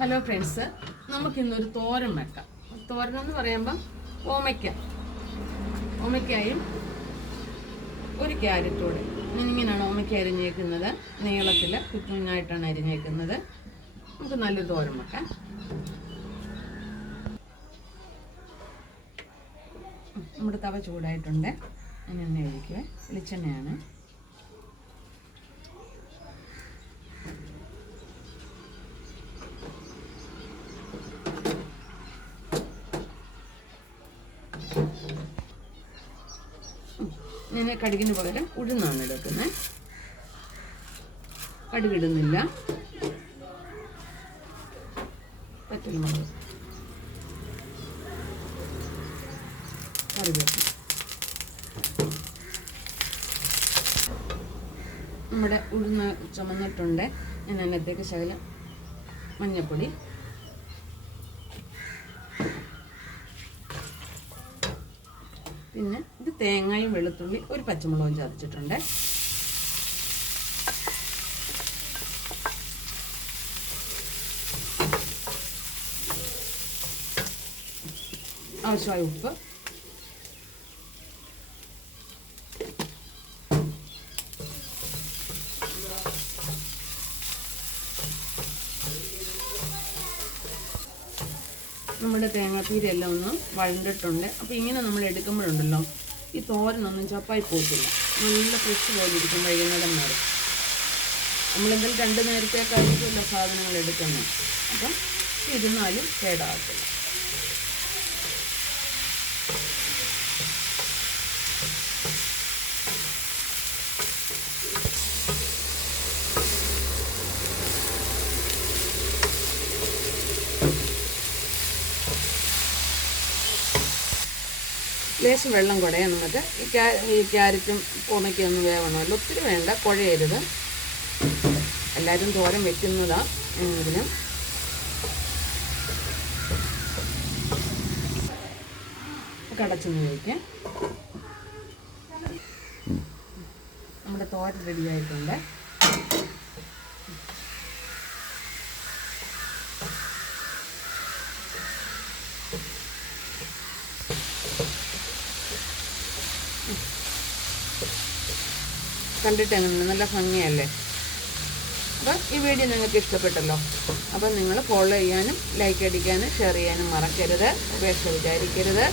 Hello friends, നമുക്കിന്നൊരു തോരൻ വെക്കാം. തോരൻ എന്ന് പറയുമ്പം ഓമയ്ക്കായും ഒരു ക്യാരറ്റോടെ. ഇങ്ങനെയാണ് ഓമയ്ക്ക അരിഞ്ഞേക്കുന്നത്. നീളത്തിൽ കുഞ്ഞായിട്ടാണ് അരിഞ്ഞേക്കുന്നത്. നമുക്ക് നല്ലൊരു തോരൻ വെക്കാം. നമ്മുടെ തവ ചൂടായിട്ടുണ്ട്. എണ്ണ ഒഴിക്കുക. വെളിച്ചെണ്ണയാണ്. ഞാൻ കടുകിന് പകരം ഉഴുന്നാണ് എടുക്കുന്നത്. കടുകിടുന്നില്ല. പച്ചമുളക്, കറിവേപ്പില, നമ്മുടെ ഉഴുന്ന് ചുമന്നിട്ടുണ്ട്. ഞാൻ അതിനകത്തേക്ക് ശകലം മഞ്ഞൾപ്പൊടി, പിന്നെ ഇത് തേങ്ങയും വെളുത്തുള്ളി ഒരു പച്ചമുളകും ചതച്ചിട്ടുണ്ട്. ആവശ്യമായ ഉപ്പ്, നമ്മുടെ തേങ്ങാപ്പീരെല്ലാം ഒന്ന് വഴണ്ടിട്ടുണ്ട്. അപ്പോൾ ഇങ്ങനെ നമ്മൾ എടുക്കുമ്പോഴുണ്ടല്ലോ, ഈ തോരനൊന്നും ചപ്പായി പോകത്തില്ല. നല്ല ഫ്രഷ് പോലെ ഇരിക്കും വൈകുന്നേരം നേരം. നമ്മളെന്തായാലും 2 നേരത്തേക്കായിരിക്കുമല്ലോ സാധനങ്ങൾ എടുക്കുന്നത്. അപ്പം ഇരുന്നാലും കേടാകത്തില്ല. ലേശം വെള്ളം കുടയാൻ നമുക്ക്. ഈ ക്യാരറ്റും ഓമയ്ക്കൊന്നും വേവണമല്ലോ. ഒത്തിരി വേണ്ട, കുഴയരുത്. എല്ലാവരും തോരൻ വെക്കുന്നതാണ്. എങ്കിലും കടച്ചൊന്ന് കഴിക്കാം. നമ്മുടെ തോരൻ റെഡിയായിട്ടുണ്ട്. കണ്ടിട്ട് എങ്ങനെ നല്ല ഭംഗിയല്ലേ? അപ്പം ഈ വീഡിയോ നിങ്ങൾക്ക് ഇഷ്ടപ്പെട്ടല്ലോ. അപ്പം നിങ്ങൾ ഫോളോ ചെയ്യാനും ലൈക്ക് അടിക്കാനും ഷെയർ ചെയ്യാനും മറക്കരുത്. ഉപേക്ഷ വിചാരിക്കരുത്.